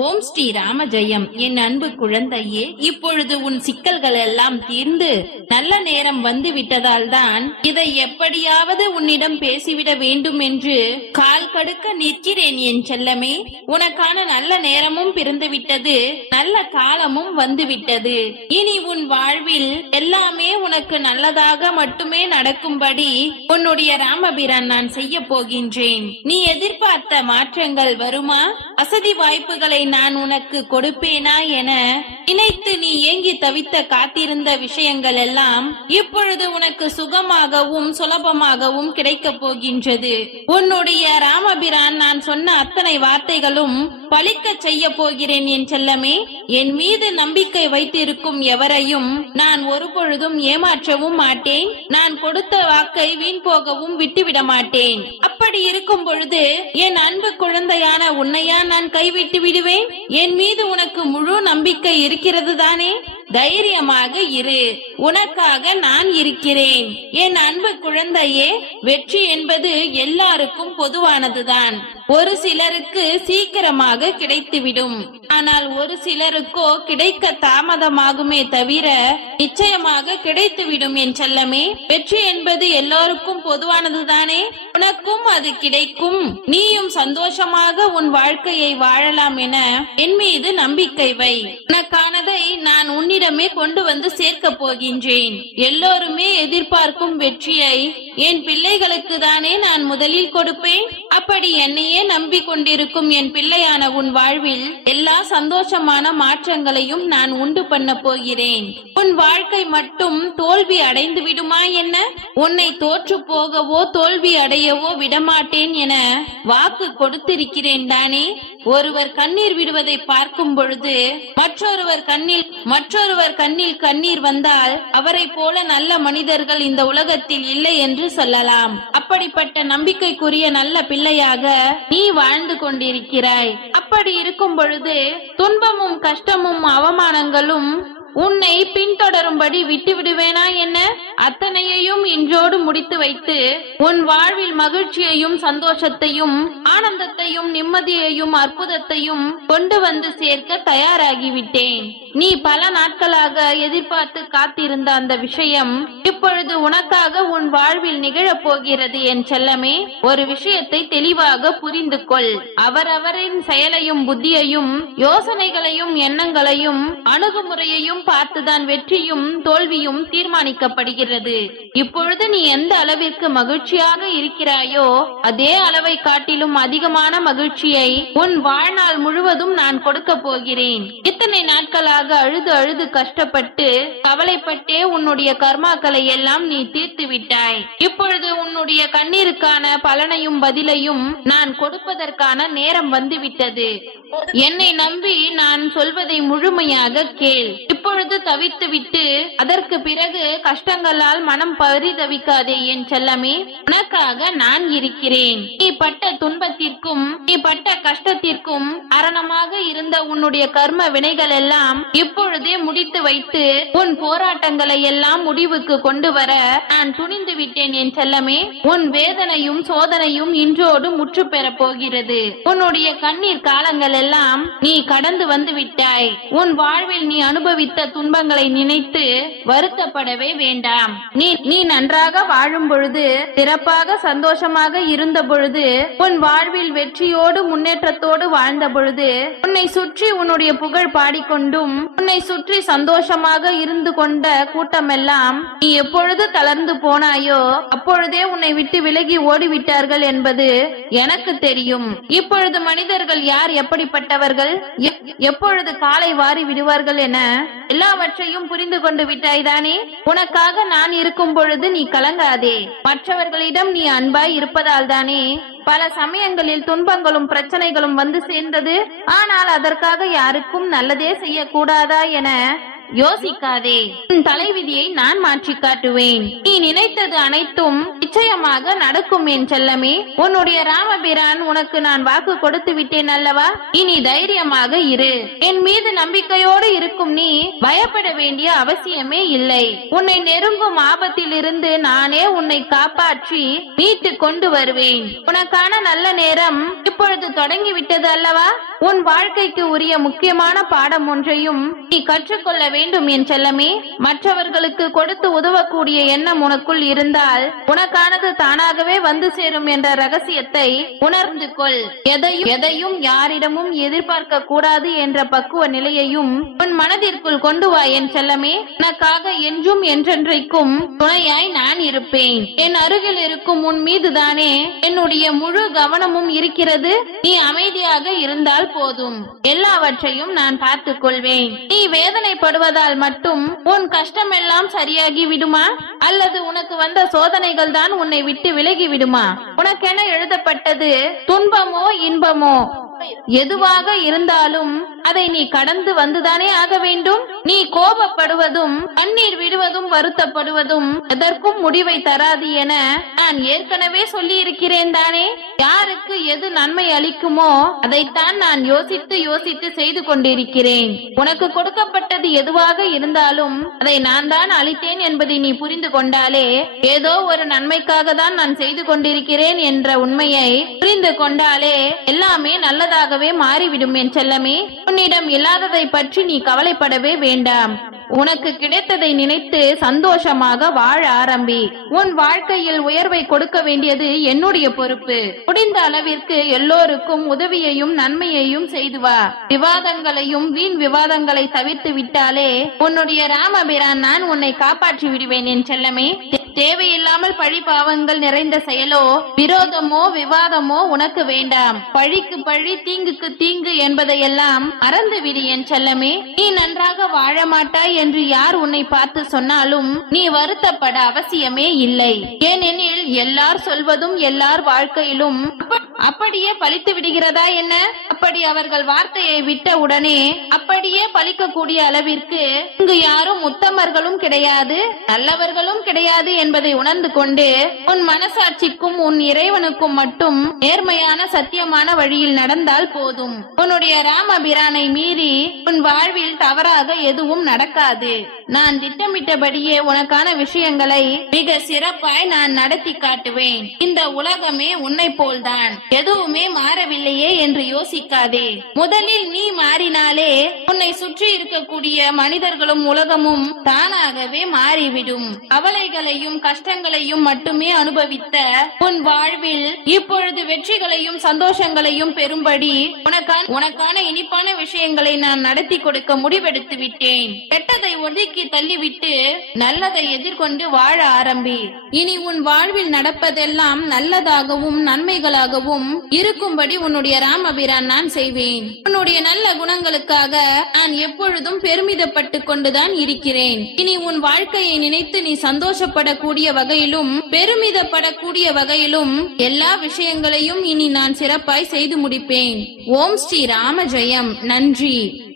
ஓம் ஸ்ரீ ராம ஜெயம். என் அன்பு குழந்தையே இப்பொழுது உன் சிக்கல்கள் எல்லாம் தீர்ந்து நல்ல நேரம் வந்து விட்டதால் தான் இதை எப்படியாவது உன்னிடம் பேசிவிட வேண்டும் என்று கால் கடுக்க நிற்கிறேன் என் செல்லமே. உனக்கான நல்ல நேரமும் பிறந்து விட்டது நல்ல காலமும் வந்து விட்டது இனி உன் வாழ்வில் எல்லாமே உனக்கு நல்லதாக மட்டுமே நடக்கும்படி உன்னுடைய ராமபிரான் நான் செய்ய போகின்றேன். நீ எதிர்பார்த்த மாற்றங்கள் வருமா? அசதி வாய்ப்புகளை நான் உனக்கு கொடுப்பேனா என நினைத்து நீ ஏங்கி தவித்த காத்திருந்த விஷயங்கள் எல்லாம் இப்பொழுது உனக்கு சுகமாகவும் சுலபமாகவும் கிடைக்கப் போகின்றது. உன்னுடைய ராமபிரான் நான் சொன்ன அத்தனை வார்த்தைகளும் பழிக்க செய்ய போகிறேன் என் செல்லமே. என் மீது நம்பிக்கை வைத்திருக்கும் எவரையும் நான் ஒரு பொழுதும் ஏமாற்றவும் மாட்டேன். நான் கொடுத்த வாக்கை வீண் போகவும் விட்டுவிட மாட்டேன். அப்படி இருக்கும் பொழுது என் அன்பு குழந்தையான உன்னையா நான் கைவிட்டு விடுவேன்? என் மீது உனக்கு முழு நம்பிக்கை இருக்கிறது தானே? தைரியமாக இரு. உனக்காக நான் இருக்கிறேன். என் அன்பு குழந்தையே வெற்றி என்பது எல்லாருக்கும் பொதுவானதுதான். ஒரு சிலருக்கு சீக்கிரமாக கிடைத்துவிடும். ஆனால் ஒரு சிலருக்கோ கிடைக்க தாமதமாகுமே தவிர நிச்சயமாக கிடைத்துவிடும் என் செல்லமே. வெற்றி என்பது எல்லோருக்கும் பொதுவானதுதானே? உனக்கும் அது கிடைக்கும். நீயும் சந்தோஷமாக உன் வாழ்க்கையை வாழலாம் என என் மீது நம்பிக்கை வை. உனக்கானதை நான் உன்னிடமே கொண்டு வந்து சேர்க்க போகின்றேன். எல்லோருமே எதிர்பார்க்கும் வெற்றியை என் பிள்ளைகளுக்கு தானே நான் முதலில் கொடுப்பேன். அப்படி என்னையே நம்பிக்கொண்டிருக்கும் என் பிள்ளையான உன் வாழ்வில் எல்லா சந்தோஷமான மாற்றங்களையும் நான் உண்டு பண்ண போகிறேன். உன் வாழ்க்கை மட்டும் தோல்வி அடைந்து விடுமா என்ன? உன்னை தோற்று போகவோ தோல்வி அடையவோ விடமாட்டேன் என வாக்கு கொடுத்திருக்கிறேன் தானே? ஒருவர் கண்ணீர் விடுவதை பார்க்கும் பொழுது மற்றொருவர் கண்ணில் மற்றொருவர் கண்ணில் கண்ணீர் வந்தால் அவரை போல நல்ல மனிதர்கள் இந்த உலகத்தில் இல்லை என்று சொல்லலாம். அப்படிப்பட்ட நம்பிக்கைக்குரிய நல்ல பிள்ளையாக நீ வாழ்ந்து கொண்டிருக்கிறாய். அப்படி இருக்கும் பொழுது துன்பமும் கஷ்டமும் அவமானங்களும் உன்னை பின்தொடரும்படி விட்டு விடுவேனா என்ன? அத்தனையையும் இன்றோடு முடித்து வைத்து உன் வாழ்வில் மகிழ்ச்சியையும் சந்தோஷத்தையும் ஆனந்தத்தையும் நிம்மதியையும் அற்புதத்தையும் கொண்டு வந்து சேர்க்க தயாராகிவிட்டேன். நீ பல நாட்களாக எதிர்பார்த்து காத்திருந்த அந்த விஷயம் இப்பொழுது உனக்காக உன் வாழ்வில் நிகழப் போகிறது என் செல்லமே. ஒரு விஷயத்தை தெளிவாக புரிந்து கொள். அவரவரின் செயலையும் புத்தியையும் யோசனைகளையும் எண்ணங்களையும் அணுகுமுறையையும் பார்த்துதான் வெற்றியும் தோல்வியும் தீர்மானிக்கப்படுகிறது. பிறகு இப்பொழுது நீ எந்த அளவிற்கு மகிழ்ச்சியாக இருக்கிறாயோ அதே அளவை காட்டிலும் அதிகமான மகிழ்ச்சியை உன் வாழ்நாள் முழுவதும் நான் கொடுக்க போகிறேன். இத்தனை நாட்களாக அழுது அழுது கஷ்டப்பட்டு கவலைப்பட்டே உன்னுடைய கர்மாக்களை எல்லாம் நீ தீர்த்து விட்டாய். இப்பொழுது உன்னுடைய கண்ணீருக்கான பலனையும் பதிலையும் நான் கொடுப்பதற்கான நேரம் வந்துவிட்டது. என்னை நம்பி நான் சொல்வதை முழுமையாக கேள். இப்பொழுது தவித்துவிட்டு அதற்கு பிறகு கஷ்டங்களால் மனம் பரிதவிக்காதே என் செல்லமே உனக்காக நான் இருக்கிறேன். நீ பட்ட துன்பத்திற்கும் நீ பட்ட கஷ்டத்திற்கும் காரணமாக இருந்த உன்னுடைய கர்ம வினைகள் எல்லாம் இப்பொழுதே முடித்து வைத்து உன் போராட்டங்களை எல்லாம் முடிவுக்கு கொண்டு வர நான் துணிந்து விட்டேன் என் செல்லமே. உன் வேதனையும் சோதனையும் இன்றோடு முற்று பெறப் போகிறது. உன்னுடைய கண்ணீர் காலங்கள் எல்லாம் நீ கடந்து வந்து விட்டாய். உன் வாழ்வில் நீ அனுபவித்த துன்பங்களை நினைத்து வருத்தப்படவே வேண்டாம். நீ நீ நன்றாக வாழும் பொழுது சிறப்பாக சந்தோஷமாக இருந்த பொழுது உன் வாழ்வில் வெற்றியோடு முன்னேற்றத்தோடு வாழ்ந்த பொழுது உன்னை சுற்றி உன்னுடைய புகழ் பாடிக்கொண்டும் உன்னை சுற்றி சந்தோஷமாக இருந்து கொண்ட கூட்டமெல்லாம் நீ எப்பொழுது தளர்ந்து போனாயோ அப்பொழுதே உன்னை விட்டு விலகி ஓடிவிட்டார்கள் என்பது எனக்கு தெரியும். இப்பொழுது மனிதர்கள் யார் எப்படிப்பட்டவர்கள்? எப்பொழுது காலை வாரி விடுவார்கள் என எல்லாவற்றையும் புரிந்து கொண்டு விட்டாய்தானே உனக்காக நான் இருக்கும் இப்பொழுது நீ கலங்காதே. மற்றவர்களிடம் நீ அன்பாய் இருப்பதால் தானே. பல சமயங்களில் துன்பங்களும் பிரச்சனைகளும் வந்து சேர்ந்தது. ஆனால் அதற்காக யாருக்கும் நல்லதே செய்யக்கூடாதா என யோசிக்காதே. உன் தலைவிதியை நான் மாற்றி காட்டுவேன். நீ நினைத்தது அனைத்தும் நிச்சயமாக நடக்கும் என் செல்லமே. உன்னுடைய ராமபிரான் உனக்கு நான் வாக்கு கொடுத்து விட்டேன் அல்லவா? இனி தைரியமாக இரு. என் மீது நம்பிக்கையோடு இருக்கும் நீ பயப்பட வேண்டிய அவசியமே இல்லை. உன்னை நெருங்கும் ஆபத்தில் இருந்து நானே உன்னை காப்பாற்றி மீட்டு கொண்டு வருவேன். உனக்கான நல்ல நேரம் இப்பொழுது தொடங்கிவிட்டது அல்லவா? உன் வாழ்க்கைக்கு உரிய முக்கியமான பாடம் ஒன்றையும் நீ கற்றுக்கொள்ள வேண்டும் என் செல்லமே. மற்றவர்களுக்கு கொடுத்து உதவக்கூடிய எண்ணம் உனக்குள் இருந்தால் உனக்கானது தானாகவே வந்து சேரும் என்ற ரகசியத்தை உணர்ந்து கொள். எதையும் எதையும் யாரிடமும் எதிர்பார்க்க கூடாது என்ற பக்குவ நிலையையும் உன் மனதிற்குள் கொண்டு வா என் செல்லமே. உனக்காக என்றும் என்றென்றைக்கும் துணையாய் நான் இருப்பேன். என் அருகில் இருக்கும் உன் மீதுதானே என்னுடைய முழு கவனமும் இருக்கிறது. நீ அமைதியாக இருந்தால் போதும். எல்லாவற்றையும் நான் பார்த்துக் கொள்வேன். நீ வேதனைப்படுவ வருவதால் மட்டும் உன் கஷ்டம் எல்லாம் சரியாகி விடுமா? அல்லது உனக்கு வந்த சோதனைகள் தான் உன்னை விட்டு விலகி விடுமா? உனக்கென எழுதப்பட்டது துன்பமோ இன்பமோ? எதுவாக இருந்தாலும் அதை நீ கடந்து வந்துதானே ஆக வேண்டும்? நீ கோபப்படுவதும் கண்ணீர் விடுவதும் வருத்தப்படுவதும் எதற்கும் முடிவை தராது என நான் ஏற்கனவே சொல்லி இருக்கிறேன் தானே? யாருக்கு எது நன்மை அளிக்குமோ அதைத்தான் நான் யோசித்து யோசித்து செய்து கொண்டிருக்கிறேன். உனக்கு கொடுக்கப்பட்டது எதுவாக இருந்தாலும் அதை நான் தான் அளித்தேன் என்பதை நீ புரிந்து கொண்டாலே ஏதோ ஒரு நன்மைக்காக தான் நான் செய்து கொண்டிருக்கிறேன் என்ற உண்மையை புரிந்து கொண்டாலே எல்லாமே நல்லது நல்லதாகவே மாறிவிடும் என் செல்லமே. உன்னிடம் இல்லாததை பற்றி நீ கவலைப்படவே வேண்டாம். உனக்கு கிடைத்ததை நினைத்து சந்தோஷமாக வாழ ஆரம்பி. உன் வாழ்க்கையில் உயர்வை கொடுக்க வேண்டியது என்னுடைய பொறுப்பு. முடிந்த அளவிற்கு எல்லோருக்கும் உதவியையும் நன்மையையும் செய்து வா. விவாதங்களையும் வீண் விவாதங்களை தவிர்த்து விட்டாலே உன்னுடைய ராமபிரான் நான் உன்னை காப்பாற்றி விடுவேன் என் செல்லமே. தேவையில்லாமல் பழி பாவங்கள் நிறைந்த செயலோ விரோதமோ விவாதமோ உனக்கு வேண்டாம். பழிக்கு பழி தீங்குக்கு தீங்கு என்பதையெல்லாம் மறந்து விடு என் செல்லமே. நீ நன்றாக வாழ மாட்டாய் என்று யார் உன்னை பார்த்து சொன்னாலும் நீ வருத்தப்பட அவசியமே இல்லை. ஏனெனில் எல்லார் சொல்வதும் எல்லார் வாழ்க்கையிலும் அப்படியே பழித்து விடுகிறதா என்ன? அப்படி அவர்கள் வார்த்தையை விட்ட உடனே அப்படியே பழிக்கக்கூடிய அளவிற்கு இங்கு யாரும் உத்தமர்களும் கிடையாது நல்லவர்களும் கிடையாது என்பதை உணர்ந்து கொண்டு உன் மனசாட்சிக்கும் உன் இறைவனுக்கும் மட்டும் நேர்மையான சத்தியமான வழியில் நடந்தால் போதும். உன்னுடைய ராமபிரானை மீறி உன் வாழ்வில் தவறாக எதுவும் நடக்காது. நான் திட்டமிட்டபடியே உனக்கான விஷயங்களை மிக சிறப்பாய் நான் நடத்தி காட்டுவேன். இந்த உலகமே உன்னை போல்தான். எதுவுமே மாறவில்லையே என்று யோசிக்காதே. முதலில் நீ மாறினாலே உன்னை சுற்றி இருக்கக்கூடிய மனிதர்களும் உலகமும் தானாகவே மாறிவிடும். கவலைகளையும் கஷ்டங்களையும் மட்டுமே அனுபவித்த உன் வாழ்வில் இப்பொழுது வெற்றிகளையும் சந்தோஷங்களையும் பெறும்படி உனக்கான உனக்கான இனிப்பான விஷயங்களை நான் நடத்தி கொடுக்க முடிவெடுத்து விட்டேன். கெட்டதை ஒதுக்கி தள்ளிவிட்டு நல்லதை எதிர்கொண்டு வாழ ஆரம்பி. இனி உன் வாழ்வில் நடப்பதெல்லாம் நல்லதாகவும் நன்மைகளாகவும் இருக்கும்படி உன்னுடைய ராமபிரான் நான் செய்வேன். உன்னுடைய நல்ல குணங்களுக்காக நான் எப்பொழுதும் பெருமிதப்பட்டு கொண்டுதான் இருக்கிறேன். இனி உன் வாழ்க்கையை நினைத்து நீ சந்தோஷப்படக்கூடிய வகையிலும் பெருமிதப்படக்கூடிய வகையிலும் எல்லா விஷயங்களையும் இனி நான் சிறப்பாய் செய்து முடிப்பேன். ஓம் ஸ்ரீ ராம ஜெயம். நன்றி.